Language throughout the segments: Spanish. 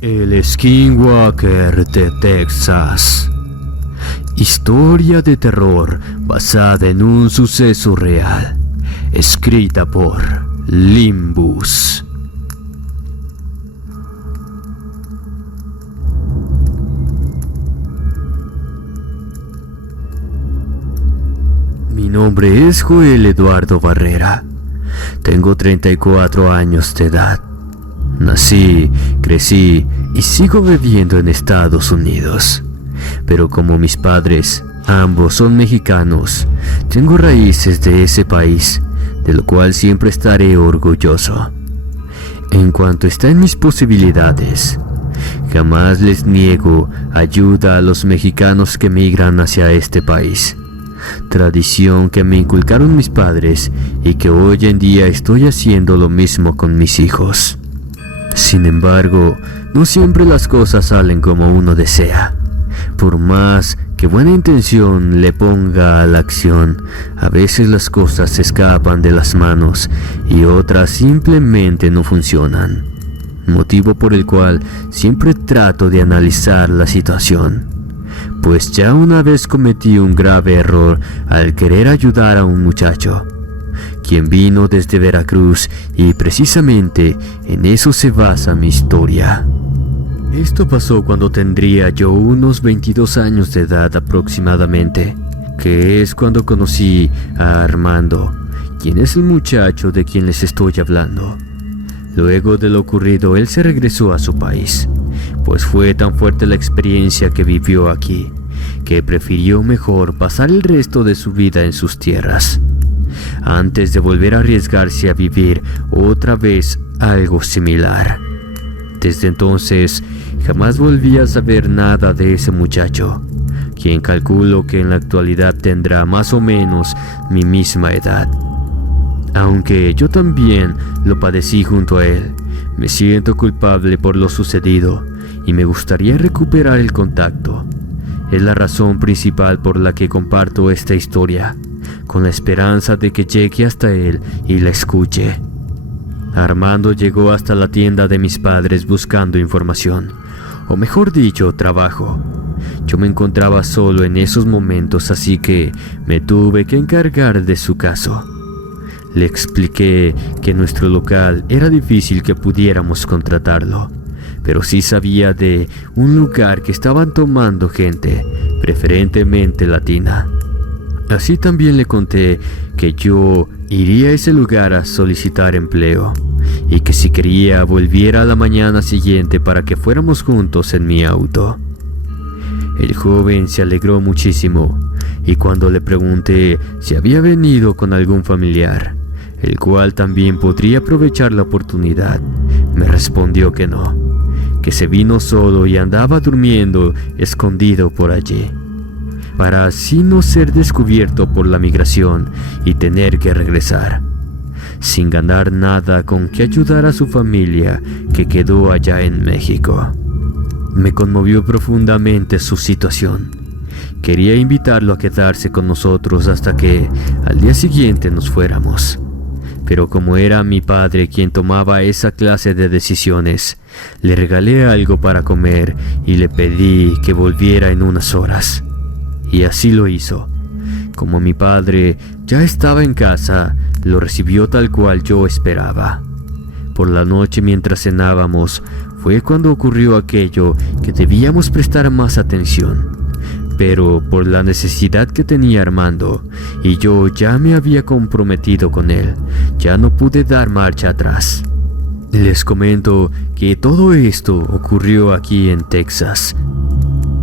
El Skinwalker de Texas. Historia de terror basada en un suceso real. Escrita por Limbus. Mi nombre es Joel Eduardo Barrera. Tengo 34 años de edad. Nací, crecí y sigo viviendo en Estados Unidos. Pero como mis padres, ambos son mexicanos, tengo raíces de ese país, de lo cual siempre estaré orgulloso. En cuanto está en mis posibilidades, jamás les niego ayuda a los mexicanos que migran hacia este país. Tradición que me inculcaron mis padres y que hoy en día estoy haciendo lo mismo con mis hijos. Sin embargo, no siempre las cosas salen como uno desea. Por más que buena intención le ponga a la acción, a veces las cosas se escapan de las manos y otras simplemente no funcionan. Motivo por el cual siempre trato de analizar la situación, pues ya una vez cometí un grave error al querer ayudar a un muchacho, quien vino desde Veracruz, y precisamente en eso se basa mi historia. Esto pasó cuando tendría yo unos 22 años de edad aproximadamente, que es cuando conocí a Armando, quien es el muchacho de quien les estoy hablando. Luego de lo ocurrido, él se regresó a su país, pues fue tan fuerte la experiencia que vivió aquí, que prefirió mejor pasar el resto de su vida en sus tierras, antes de volver a arriesgarse a vivir otra vez algo similar. Desde entonces, jamás volví a saber nada de ese muchacho, quien calculo que en la actualidad tendrá más o menos mi misma edad. Aunque yo también lo padecí junto a él, me siento culpable por lo sucedido y me gustaría recuperar el contacto. Es la razón principal por la que comparto esta historia, con la esperanza de que llegue hasta él y la escuche. Armando llegó hasta la tienda de mis padres buscando información, o mejor dicho, trabajo. Yo me encontraba solo en esos momentos, así que me tuve que encargar de su caso. Le expliqué que nuestro local era difícil que pudiéramos contratarlo, pero sí sabía de un lugar que estaban tomando gente, preferentemente latina. Así también le conté que yo iría a ese lugar a solicitar empleo y que si quería volviera a la mañana siguiente para que fuéramos juntos en mi auto. El joven se alegró muchísimo y cuando le pregunté si había venido con algún familiar, el cual también podría aprovechar la oportunidad, me respondió que no, que se vino solo y andaba durmiendo escondido por allí, para así no ser descubierto por la migración y tener que regresar, sin ganar nada con que ayudar a su familia que quedó allá en México. Me conmovió profundamente su situación. Quería invitarlo a quedarse con nosotros hasta que al día siguiente nos fuéramos. Pero como era mi padre quien tomaba esa clase de decisiones, le regalé algo para comer y le pedí que volviera en unas horas. Y así lo hizo. Como mi padre ya estaba en casa, lo recibió tal cual yo esperaba. Por la noche, mientras cenábamos, fue cuando ocurrió aquello que debíamos prestar más atención. Pero por la necesidad que tenía Armando, y yo ya me había comprometido con él, ya no pude dar marcha atrás. Les comento que todo esto ocurrió aquí en Texas.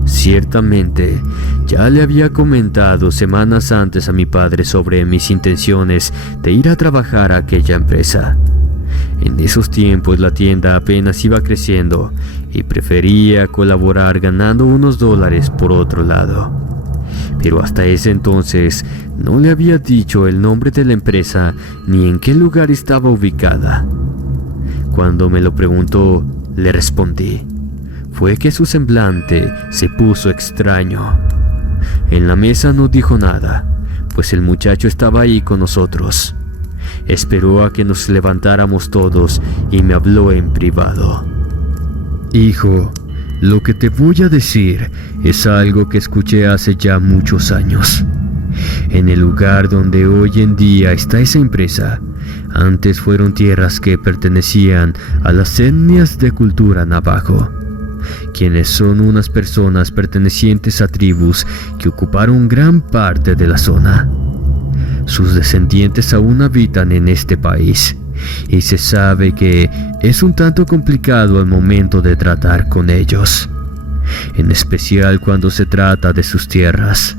Ciertamente, ya le había comentado semanas antes a mi padre sobre mis intenciones de ir a trabajar a aquella empresa. En esos tiempos la tienda apenas iba creciendo y prefería colaborar ganando unos dólares por otro lado. Pero hasta ese entonces no le había dicho el nombre de la empresa ni en qué lugar estaba ubicada. Cuando me lo preguntó, le respondí. Fue que su semblante se puso extraño. En la mesa no dijo nada, pues el muchacho estaba ahí con nosotros. Esperó a que nos levantáramos todos y me habló en privado. Hijo, lo que te voy a decir es algo que escuché hace ya muchos años. En el lugar donde hoy en día está esa empresa, antes fueron tierras que pertenecían a las etnias de cultura navajo, quienes son unas personas pertenecientes a tribus que ocuparon gran parte de la zona. Sus descendientes aún habitan en este país, y se sabe que es un tanto complicado al momento de tratar con ellos, en especial cuando se trata de sus tierras,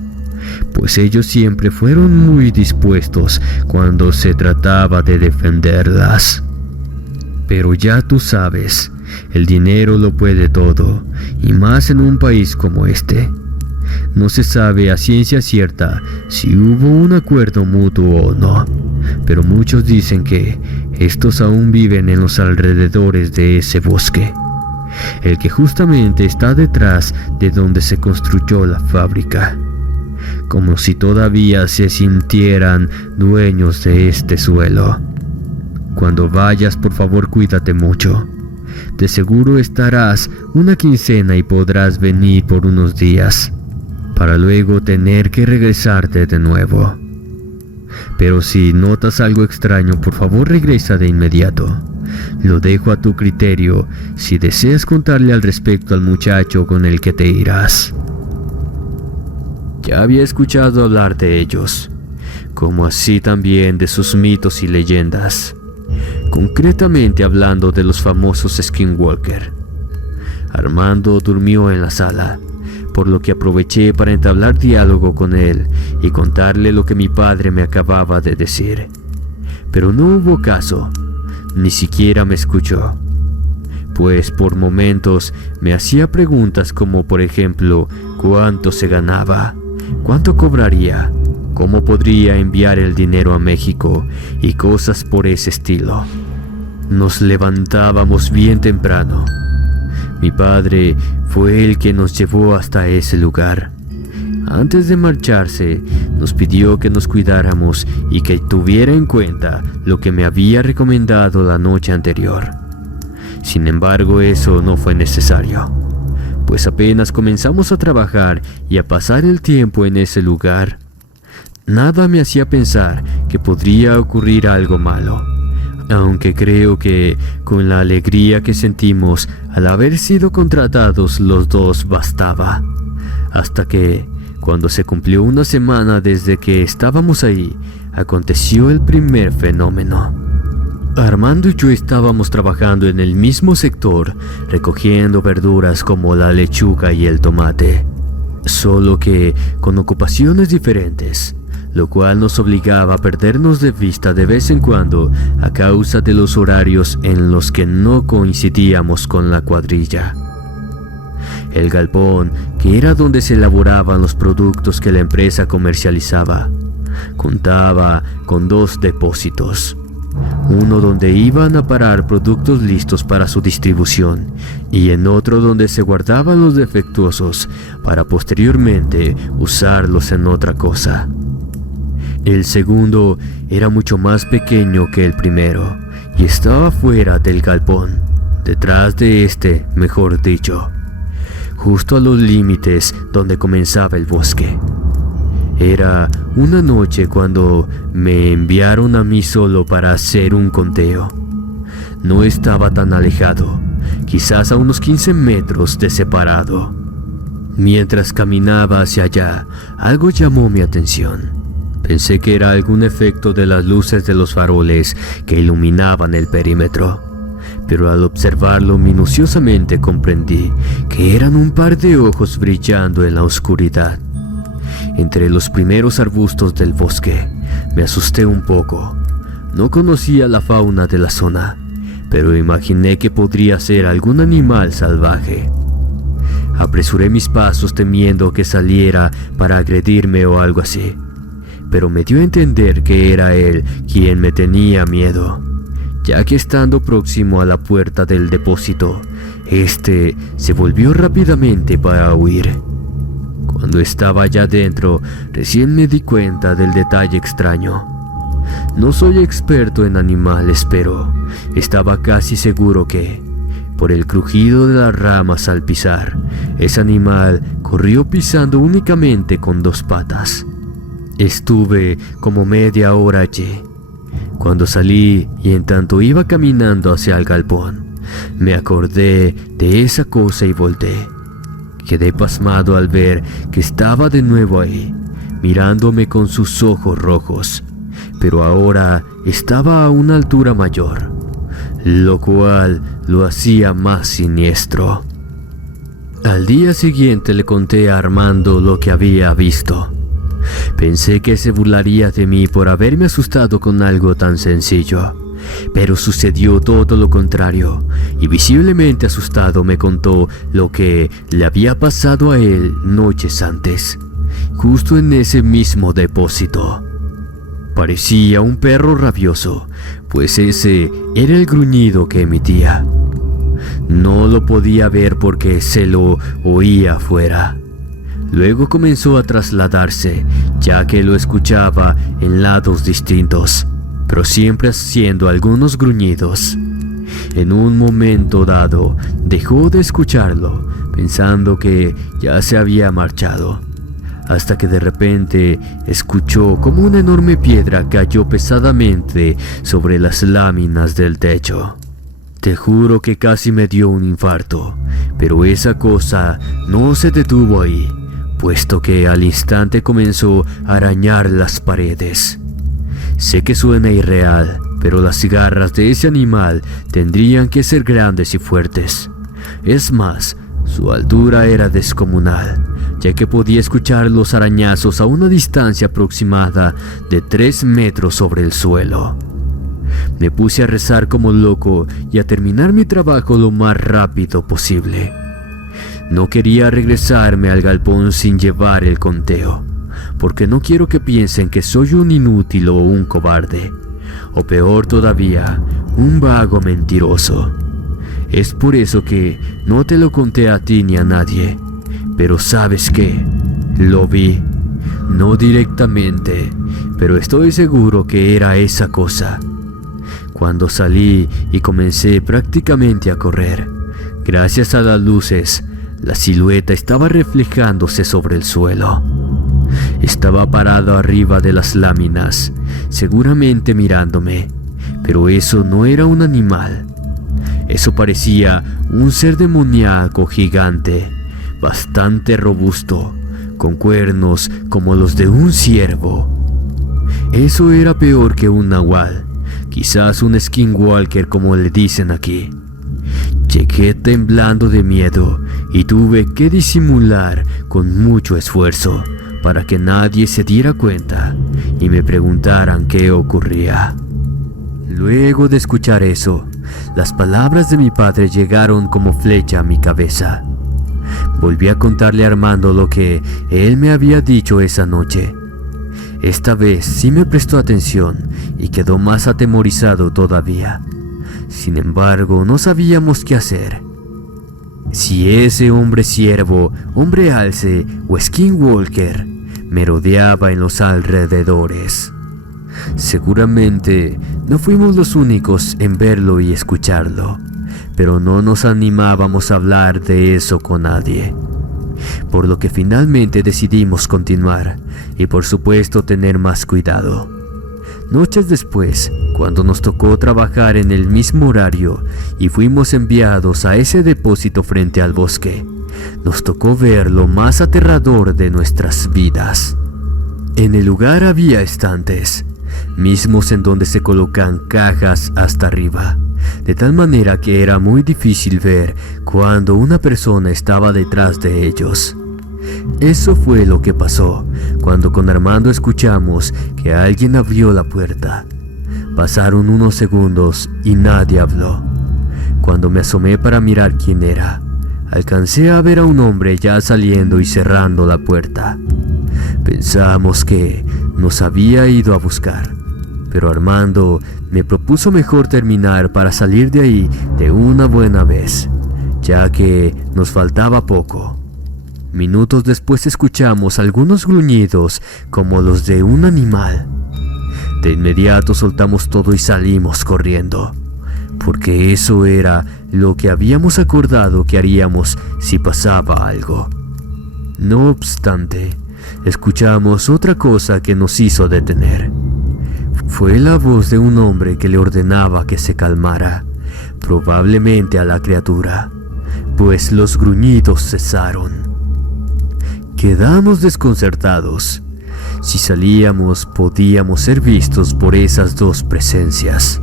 pues ellos siempre fueron muy dispuestos cuando se trataba de defenderlas. Pero ya tú sabes, el dinero lo puede todo, y más en un país como este. No se sabe a ciencia cierta si hubo un acuerdo mutuo o no, pero muchos dicen que estos aún viven en los alrededores de ese bosque, el que justamente está detrás de donde se construyó la fábrica, como si todavía se sintieran dueños de este suelo. Cuando vayas, por favor, cuídate mucho. De seguro estarás una quincena y podrás venir por unos días, para luego tener que regresarte de nuevo. Pero si notas algo extraño, por favor regresa de inmediato. Lo dejo a tu criterio si deseas contarle al respecto al muchacho con el que te irás. Ya había escuchado hablar de ellos, como así también de sus mitos y leyendas, concretamente hablando de los famosos Skinwalker. Armando durmió en la sala, por lo que aproveché para entablar diálogo con él y contarle lo que mi padre me acababa de decir. Pero no hubo caso, ni siquiera me escuchó, pues por momentos me hacía preguntas como por ejemplo, ¿cuánto se ganaba? ¿Cuánto cobraría? ¿Cómo podría enviar el dinero a México? Y cosas por ese estilo. Nos levantábamos bien temprano. Mi padre fue el que nos llevó hasta ese lugar. Antes de marcharse, nos pidió que nos cuidáramos y que tuviera en cuenta lo que me había recomendado la noche anterior. Sin embargo, eso no fue necesario, pues apenas comenzamos a trabajar y a pasar el tiempo en ese lugar, nada me hacía pensar que podría ocurrir algo malo. Aunque creo que con la alegría que sentimos al haber sido contratados los dos bastaba. Hasta que, cuando se cumplió una semana desde que estábamos ahí, aconteció el primer fenómeno. Armando y yo estábamos trabajando en el mismo sector, recogiendo verduras como la lechuga y el tomate, solo que con ocupaciones diferentes, lo cual nos obligaba a perdernos de vista de vez en cuando a causa de los horarios en los que no coincidíamos con la cuadrilla. El galpón, que era donde se elaboraban los productos que la empresa comercializaba, contaba con 2 depósitos. Uno donde iban a parar productos listos para su distribución y en otro donde se guardaban los defectuosos para posteriormente usarlos en otra cosa. El segundo era mucho más pequeño que el primero y estaba fuera del galpón, detrás de este, mejor dicho, justo a los límites donde comenzaba el bosque. Era una noche cuando me enviaron a mí solo para hacer un conteo. No estaba tan alejado, quizás a unos 15 metros de separado. Mientras caminaba hacia allá, algo llamó mi atención. Pensé que era algún efecto de las luces de los faroles que iluminaban el perímetro, pero al observarlo minuciosamente comprendí que eran un par de ojos brillando en la oscuridad. Entre los primeros arbustos del bosque, me asusté un poco. No conocía la fauna de la zona, pero imaginé que podría ser algún animal salvaje. Apresuré mis pasos temiendo que saliera para agredirme o algo así, pero me dio a entender que era él quien me tenía miedo, ya que estando próximo a la puerta del depósito, este se volvió rápidamente para huir. Cuando estaba ya dentro, recién me di cuenta del detalle extraño. No soy experto en animales, pero estaba casi seguro que, por el crujido de las ramas al pisar. Ese animal corrió pisando únicamente con 2 patas. Estuve como media hora allí. Cuando salí y en tanto iba caminando hacia el galpón, me acordé de esa cosa y volteé. Quedé pasmado al ver que estaba de nuevo ahí, mirándome con sus ojos rojos, pero ahora estaba a una altura mayor, lo cual lo hacía más siniestro. Al día siguiente le conté a Armando lo que había visto. Pensé que se burlaría de mí por haberme asustado con algo tan sencillo, pero sucedió todo lo contrario, y visiblemente asustado me contó lo que le había pasado a él noches antes, justo en ese mismo depósito. Parecía un perro rabioso, pues ese era el gruñido que emitía. No lo podía ver porque se lo oía afuera. Luego comenzó a trasladarse, ya que lo escuchaba en lados distintos, pero siempre haciendo algunos gruñidos. En un momento dado, dejó de escucharlo, pensando que ya se había marchado, hasta que de repente escuchó como una enorme piedra cayó pesadamente sobre las láminas del techo. Te juro que casi me dio un infarto, pero esa cosa no se detuvo ahí, puesto que al instante comenzó a arañar las paredes. Sé que suena irreal, pero las garras de ese animal tendrían que ser grandes y fuertes. Es más, su altura era descomunal, ya que podía escuchar los arañazos a una distancia aproximada de 3 metros sobre el suelo. Me puse a rezar como loco y a terminar mi trabajo lo más rápido posible. No quería regresarme al galpón sin llevar el conteo, porque no quiero que piensen que soy un inútil o un cobarde, o peor todavía, un vago mentiroso. Es por eso que no te lo conté a ti ni a nadie, pero ¿sabes qué? Lo vi, no directamente, pero estoy seguro que era esa cosa. Cuando salí y comencé prácticamente a correr, gracias a las luces, la silueta estaba reflejándose sobre el suelo. Estaba parado arriba de las láminas, seguramente mirándome, pero eso no era un animal. Eso parecía un ser demoníaco gigante, bastante robusto, con cuernos como los de un ciervo. Eso era peor que un nahual, quizás un skinwalker como le dicen aquí. Llegué temblando de miedo y tuve que disimular con mucho esfuerzo para que nadie se diera cuenta y me preguntaran qué ocurría. Luego de escuchar eso, las palabras de mi padre llegaron como flecha a mi cabeza. Volví a contarle a Armando lo que él me había dicho esa noche. Esta vez sí me prestó atención y quedó más atemorizado todavía. Sin embargo, no sabíamos qué hacer. Si ese hombre ciervo, hombre alce o skinwalker merodeaba en los alrededores. Seguramente no fuimos los únicos en verlo y escucharlo, pero no nos animábamos a hablar de eso con nadie. Por lo que finalmente decidimos continuar y por supuesto tener más cuidado. Noches después, cuando nos tocó trabajar en el mismo horario y fuimos enviados a ese depósito frente al bosque, nos tocó ver lo más aterrador de nuestras vidas. En el lugar había estantes, mismos en donde se colocan cajas hasta arriba, de tal manera que era muy difícil ver cuando una persona estaba detrás de ellos. Eso fue lo que pasó cuando con Armando escuchamos que alguien abrió la puerta. Pasaron unos segundos y nadie habló. Cuando me asomé para mirar quién era, alcancé a ver a un hombre ya saliendo y cerrando la puerta. Pensamos que nos había ido a buscar, pero Armando me propuso mejor terminar para salir de ahí de una buena vez, ya que nos faltaba poco. Minutos después escuchamos algunos gruñidos como los de un animal. De inmediato soltamos todo y salimos corriendo. porque eso era lo que habíamos acordado que haríamos si pasaba algo. No obstante, escuchamos otra cosa que nos hizo detener. Fue la voz de un hombre que le ordenaba que se calmara, probablemente a la criatura, pues los gruñidos cesaron. Quedamos desconcertados. Si salíamos, podíamos ser vistos por esas dos presencias.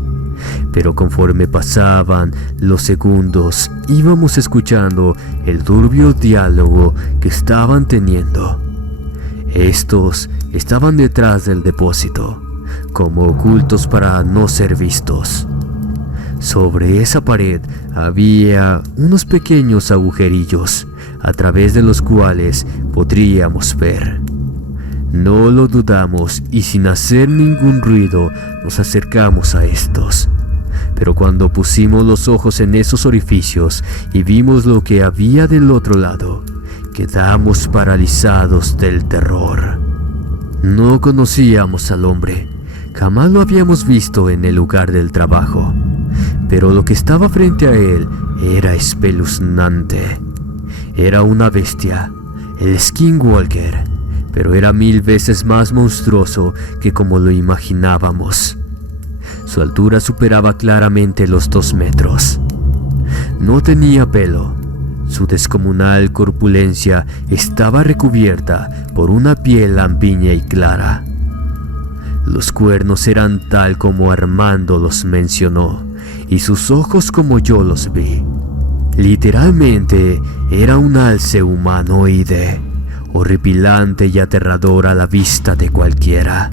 Pero conforme pasaban los segundos, íbamos escuchando el turbio diálogo que estaban teniendo. Estos estaban detrás del depósito, como ocultos para no ser vistos. Sobre esa pared había unos pequeños agujerillos, a través de los cuales podríamos ver. No lo dudamos y sin hacer ningún ruido nos acercamos a estos. Pero cuando pusimos los ojos en esos orificios y vimos lo que había del otro lado, quedamos paralizados del terror. No conocíamos al hombre, jamás lo habíamos visto en el lugar del trabajo, pero lo que estaba frente a él era espeluznante. Era una bestia, el Skinwalker, pero era 1000 veces más monstruoso que como lo imaginábamos. Su altura superaba claramente los 2 metros. No tenía pelo. Su descomunal corpulencia estaba recubierta por una piel lampiña y clara. Los cuernos eran tal como Armando los mencionó, y sus ojos como yo los vi. Literalmente era un alce humanoide, horripilante y aterrador a la vista de cualquiera.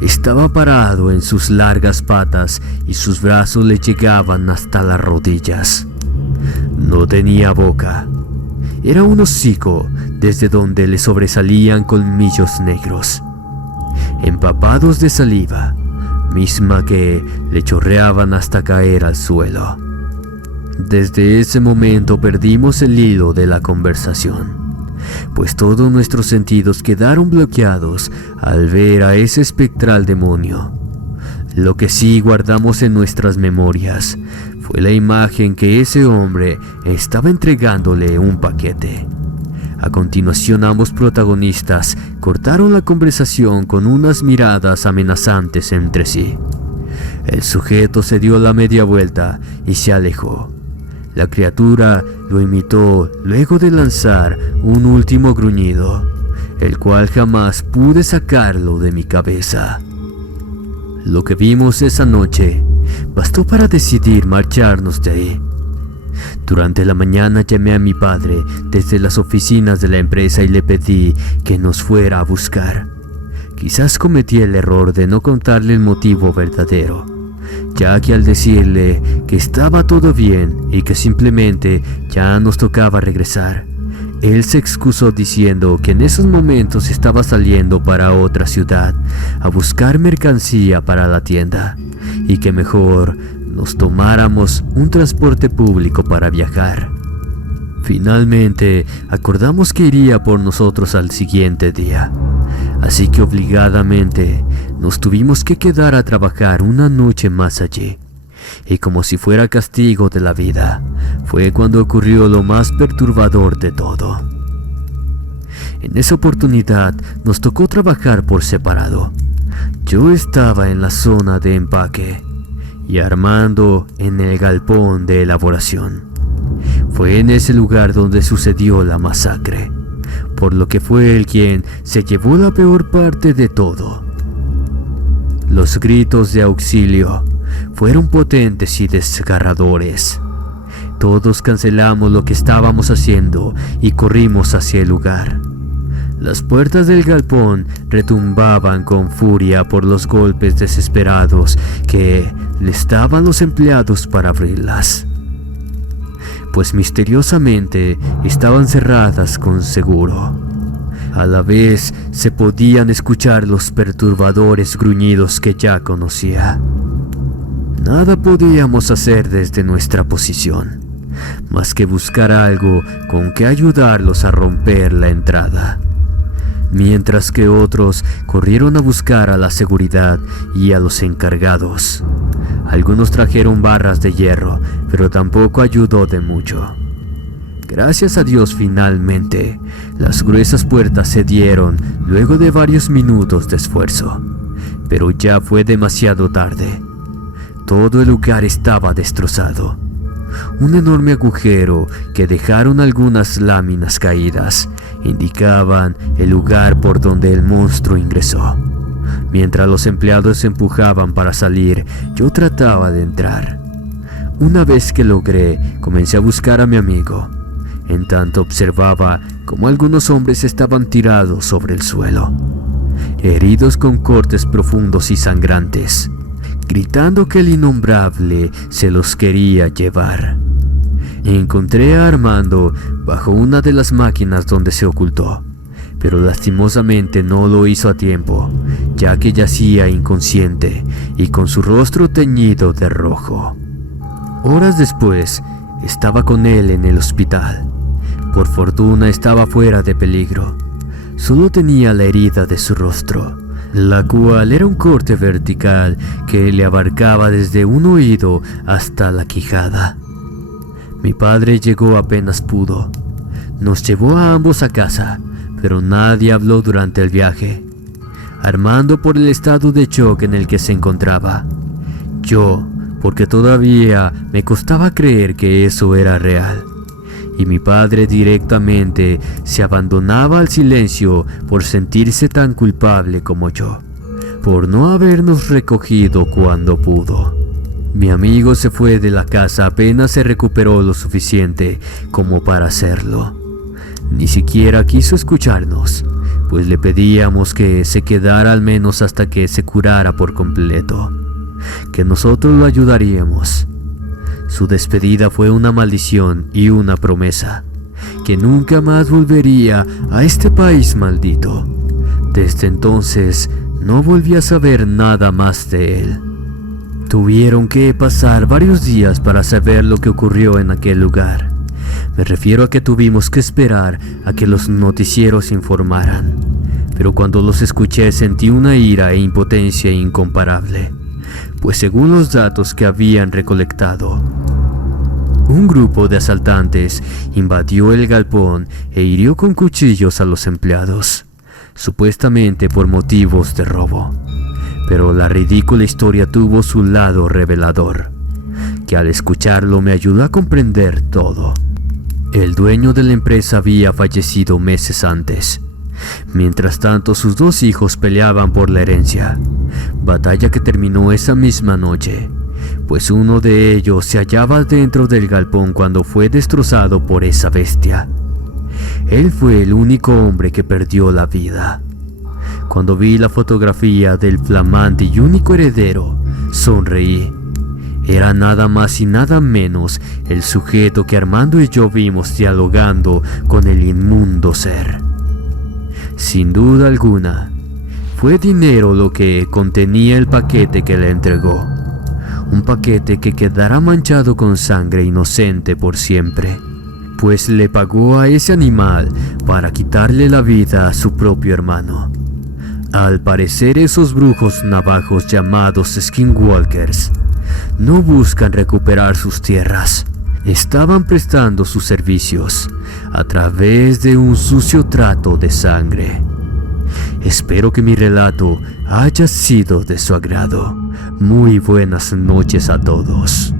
Estaba parado en sus largas patas y sus brazos le llegaban hasta las rodillas. No tenía boca. Era un hocico desde donde le sobresalían colmillos negros, empapados de saliva, misma que le chorreaban hasta caer al suelo. Desde ese momento perdimos el hilo de la conversación, pues todos nuestros sentidos quedaron bloqueados al ver a ese espectral demonio. Lo que sí guardamos en nuestras memorias fue la imagen que ese hombre estaba entregándole un paquete. A continuación, ambos protagonistas cortaron la conversación con unas miradas amenazantes entre sí. El sujeto se dio la media vuelta y se alejó. La criatura lo imitó luego de lanzar un último gruñido, el cual jamás pude sacarlo de mi cabeza. Lo que vimos esa noche bastó para decidir marcharnos de ahí. Durante la mañana llamé a mi padre desde las oficinas de la empresa y le pedí que nos fuera a buscar. Quizás cometí el error de no contarle el motivo verdadero, ya que al decirle que estaba todo bien y que simplemente ya nos tocaba regresar, él se excusó diciendo que en esos momentos estaba saliendo para otra ciudad a buscar mercancía para la tienda y que mejor nos tomáramos un transporte público para viajar. Finalmente acordamos que iría por nosotros al siguiente día, así que obligadamente nos tuvimos que quedar a trabajar una noche más allí. Y como si fuera castigo de la vida, fue cuando ocurrió lo más perturbador de todo. En esa oportunidad nos tocó trabajar por separado. Yo estaba en la zona de empaque y Armando en el galpón de elaboración. Fue en ese lugar donde sucedió la masacre, por lo que fue él quien se llevó la peor parte de todo. Los gritos de auxilio fueron potentes y desgarradores. Todos cancelamos lo que estábamos haciendo y corrimos hacia el lugar. Las puertas del galpón retumbaban con furia por los golpes desesperados que les daban los empleados para abrirlas, pues misteriosamente estaban cerradas con seguro. A la vez se podían escuchar los perturbadores gruñidos que ya conocía. Nada podíamos hacer desde nuestra posición, más que buscar algo con que ayudarlos a romper la entrada. mientras que otros corrieron a buscar a la seguridad y a los encargados. Algunos trajeron barras de hierro, pero tampoco ayudó de mucho. Gracias a Dios, finalmente, las gruesas puertas cedieron luego de varios minutos de esfuerzo, pero ya fue demasiado tarde. Todo el lugar estaba destrozado. Un enorme agujero que dejaron algunas láminas caídas indicaban el lugar por donde el monstruo ingresó. Mientras los empleados se empujaban para salir, yo trataba de entrar. Una vez que logré, comencé a buscar a mi amigo. En tanto observaba cómo algunos hombres estaban tirados sobre el suelo, heridos con cortes profundos y sangrantes, gritando que el innombrable se los quería llevar. Encontré a Armando bajo una de las máquinas donde se ocultó, pero lastimosamente no lo hizo a tiempo, ya que yacía inconsciente y con su rostro teñido de rojo. Horas después, estaba con él en el hospital. Por fortuna estaba fuera de peligro. Solo tenía la herida de su rostro, la cual era un corte vertical que le abarcaba desde un oído hasta la quijada. Mi padre llegó apenas pudo. Nos llevó a ambos a casa, pero nadie habló durante el viaje. Armando por el estado de shock en el que se encontraba. Yo, porque todavía me costaba creer que eso era real. Y mi padre directamente se abandonaba al silencio por sentirse tan culpable como yo, por no habernos recogido cuando pudo. Mi amigo se fue de la casa apenas se recuperó lo suficiente como para hacerlo. Ni siquiera quiso escucharnos, pues le pedíamos que se quedara al menos hasta que se curara por completo, que nosotros lo ayudaríamos. Su despedida fue una maldición y una promesa, que nunca más volvería a este país maldito. Desde entonces no volví a saber nada más de él. Tuvieron que pasar varios días para saber lo que ocurrió en aquel lugar. Me refiero a que tuvimos que esperar a que los noticieros informaran. Pero cuando los escuché sentí una ira e impotencia incomparable, pues según los datos que habían recolectado, un grupo de asaltantes invadió el galpón e hirió con cuchillos a los empleados, supuestamente por motivos de robo. Pero la ridícula historia tuvo su lado revelador, que al escucharlo me ayudó a comprender todo. El dueño de la empresa había fallecido meses antes. Mientras tanto, sus dos hijos peleaban por la herencia, batalla que terminó esa misma noche, pues uno de ellos se hallaba dentro del galpón cuando fue destrozado por esa bestia. Él fue el único hombre que perdió la vida. Cuando vi la fotografía del flamante y único heredero, sonreí. Era nada más y nada menos el sujeto que Armando y yo vimos dialogando con el inmundo ser. Sin duda alguna, fue dinero lo que contenía el paquete que le entregó. Un paquete que quedará manchado con sangre inocente por siempre, pues le pagó a ese animal para quitarle la vida a su propio hermano. Al parecer, esos brujos navajos llamados Skinwalkers no buscan recuperar sus tierras. Estaban prestando sus servicios a través de un sucio trato de sangre. Espero que mi relato haya sido de su agrado. Muy buenas noches a todos.